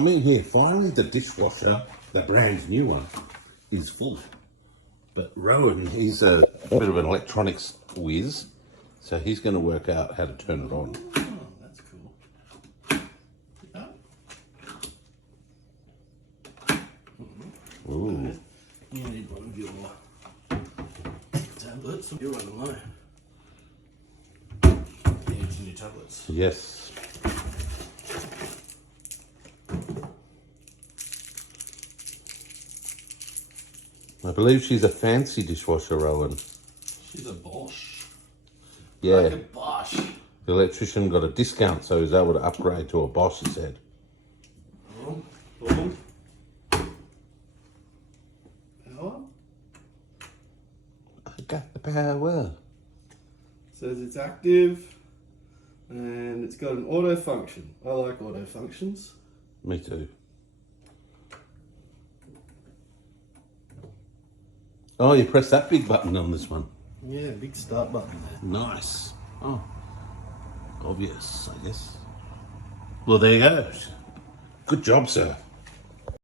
I mean, here, finally the dishwasher, the brand new one, is full. But Rowan, he's a bit of an electronics whiz, so he's going to work out how to turn it on. Oh, that's cool. Yeah. Ooh. You need one of your tablets. You're running low. Yeah, using your tablets. Yes. I believe she's a fancy dishwasher, Rowan. She's a Bosch. Yeah. Like a Bosch. The electrician got a discount, so he's able to upgrade to a Bosch, he said. Boom. Boom. Power. I got the power. Says it's active and it's got an auto function. I like auto functions. Me too. Oh, you press that big button on this one. Yeah, big start button there. Nice. Oh, obvious, I guess. Well, there you go. Good job, sir.